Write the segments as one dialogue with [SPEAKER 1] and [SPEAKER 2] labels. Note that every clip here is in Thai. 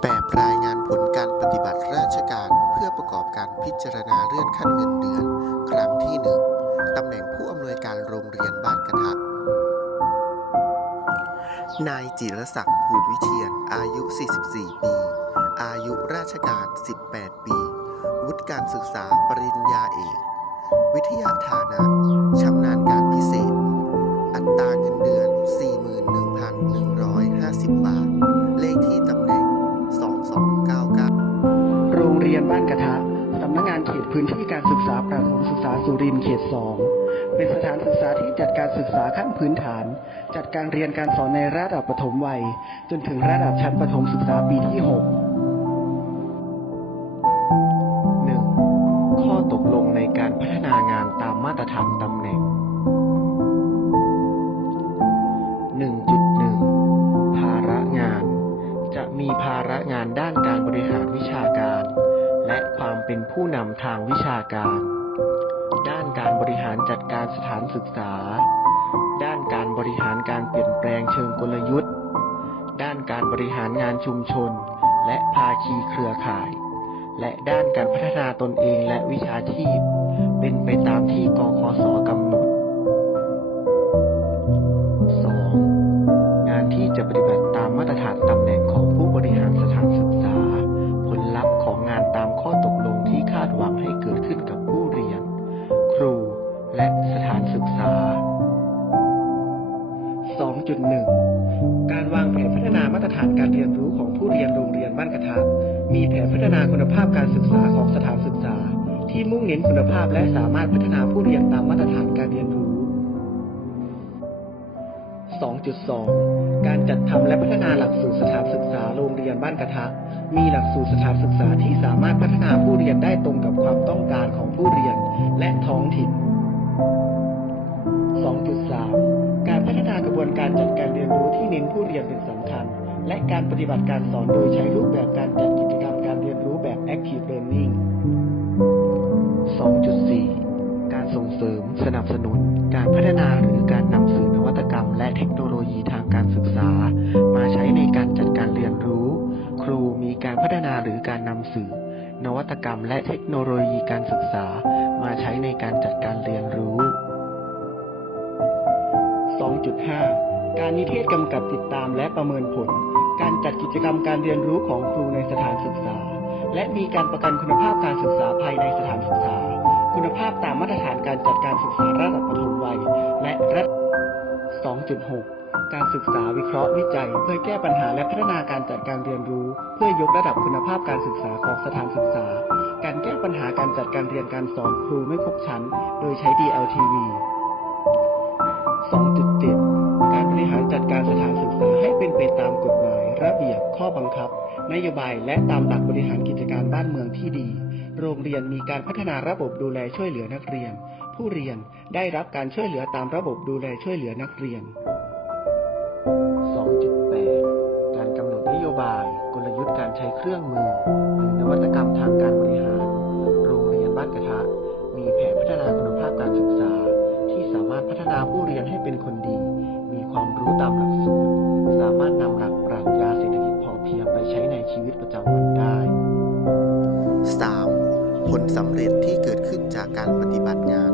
[SPEAKER 1] แบบรายงานผลการปฏิบัติราชการเพื่อประกอบการพิจารณาเรื่องขั้นเงินเดือน ครั้งที่ 1 ตำแหน่งผู้อำนวยการโรงเรียนบ้านกระทะนายจิรศักดิ์ภูลวิเชียน อายุ 44 ปี อายุราชการ 18 ปี วุฒิการศึกษาปริญญาเอก วิทยาฐานะ ชำนาญ ตราเงินเดือน 41,150 บาท เลขที่ตำแหน่ง 2299
[SPEAKER 2] โรงเรียนบ้านกระทะ สำนักงานเขตพื้นที่การศึกษาประถมศึกษาสุรินทร์เขต 2 เป็นสถานศึกษาที่จัดการศึกษาขั้นพื้นฐาน จัดการเรียนการสอนในระดับประถมวัย จนถึงระดับชั้นประถมศึกษาปีที่ 6 มีภาระงานด้านการบริหารวิชาการ และความเป็นผู้นำทางวิชาการ ด้านการบริหารจัดการสถานศึกษา ด้านการบริหารการเปลี่ยนแปลงเชิงกลยุทธ์ ด้านการบริหารงานชุมชน และภาคีเครือข่าย และด้านการพัฒนาตนเองและวิชาชีพ เป็นไปตามที่กคสกำหนด 2. งานที่จะปฏิบัติตามมาตรฐานตำแหน่ง 2.1 การวางแผนพัฒนามาตรฐานการเรียนรู้ของผู้เรียนโรงเรียนบ้านกระทะมีแผนพัฒนาคุณภาพการศึกษาของสถานศึกษา ที่มุ่งเน้นคุณภาพและสามารถพัฒนาผู้เรียนตามมาตรฐานการเรียนรู้ 2.2 การจัดทำและพัฒนาหลักสูตรสถานศึกษาโรงเรียนบ้านกระทะ มีหลักสูตรสถานศึกษาที่สามารถพัฒนาผู้เรียนได้ตรงกับความต้องการของผู้เรียนและท้องถิ่น 2.3 การพัฒนากระบวนการจัดการเรียนรู้ที่เน้นผู้เรียนเป็นสำคัญ และการปฏิบัติการสอนโดยใช้รูปแบบการจัดกิจกรรมการเรียนรู้แบบ Active Learning 2.4 การส่งเสริม สนับสนุน การพัฒนาหรือการนำสื่อนวัตกรรม และเทคโนโลยีทางการศึกษา มาใช้ในการจัดการเรียนรู้ ครูมีการพัฒนาหรือการนำสื่อ นวัตกรรม และเทคโนโลยีการศึกษา มาใช้ในการจัดการเรียนรู้ 2.5 การนิเทศกำกับติดตามและประเมินผล การจัดกิจกรรมการเรียนรู้ของครูในสถานศึกษา และมีการประกันคุณภาพการศึกษาภายในสถานศึกษา คุณภาพตามมาตรฐานการจัดการศึกษาระดับประถมวัย และระดับ 2.6 การศึกษาวิเคราะห์วิจัย เพื่อแก้ปัญหาและพัฒนาการจัดการเรียนรู้ เพื่อยกระดับคุณภาพการศึกษาของสถานศึกษา การแก้ปัญหาการจัดการเรียนการสอนครูไม่ครบชั้น โดยใช้ DLTV 2.7 การบริหารจัดการสถานศึกษาให้เป็นไปตามกฎหมาย ระเบียบ ข้อบังคับ นโยบาย และตามหลักบริหารกิจการบ้านเมืองที่ดี โรงเรียนมีการพัฒนาระบบดูแลช่วยเหลือนักเรียน ผู้เรียนได้รับการช่วยเหลือตามระบบดูแลช่วยเหลือนักเรียน 2.8 การกำหนดนโยบาย กลยุทธ์การใช้เครื่องมือหรือนวัตกรรมทางการบริหารามผู้เรียนให้เป็นคนดี มีความรู้ตามหลักสูตร สามารถนำหลักปรัชญาเศรษฐกิจพอเพียงไปใช้ในชีวิตประจำวันได้
[SPEAKER 1] 3. ผลสำเร็จที่เกิดขึ้นจากการปฏิบัติงาน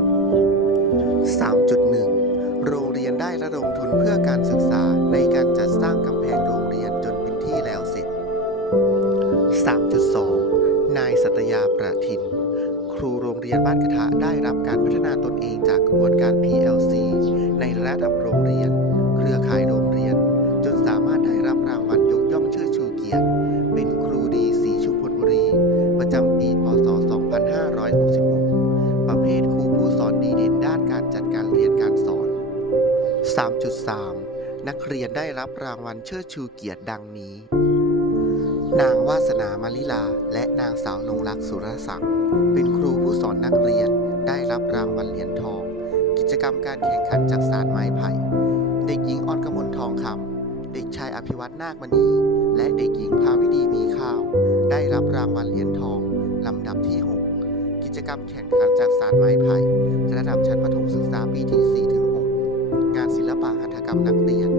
[SPEAKER 1] 3.1 โรงเรียนได้ระดมทุนเพื่อการศึกษาในการจัดสร้างกำแพงโรงเรียนจนเป็นที่แล้วเสร็จ 3.2 นายสัตยาประทิน รูโรงเรียนบ้านกระทะได้รับการพัฒนาตนเองจากกระบวนการ PLC ในระดับโรงเรียน เครือข่ายโรงเรียน จนสามารถได้รับรางวัลยกย่องเชิดชูเกียรติ เป็นครูดีสีชุมพลบุรี ประจำปี พศ 2566 ประเภทครูผู้สอนดีเด่นด้านการจัดการเรียนการสอน 3.3 นักเรียนได้รับรางวัลเชิดชูเกียรติดังนี้นางวาสนามาลิลา และนางสาวนงรักษ์สุรศักดิ์ สอนนักเรียน ได้รับรางวัลเหรียญทอง กิจกรรมการแข่งขันจักสารไม้ไผ่ เด็กหญิงออนกมลทองคำเด็กชายอภิวัตนาคมณี และเด็กหญิงภาวิดีมีข้าว ได้รับรางวัลเหรียญทองลำดับที่ 6 กิจกรรมแข่งขันจากสารไม้ไผ่ ระดับชั้นประถมศึกษาปีที่ 4 ถึง 6 งานศิลปะหัตถกรรมนักเรียน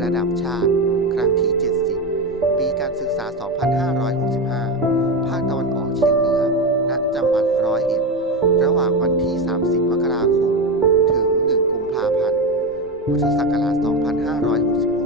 [SPEAKER 1] ระดับชาติ ครั้งที่ 70 ปีการศึกษา 2565 ภาคตะวันออกเฉียงเหนือณ รระหว่างวันที่ 30 มกราคม ถึง 1 กุมภาพันธ์ พุทธศักราช 2566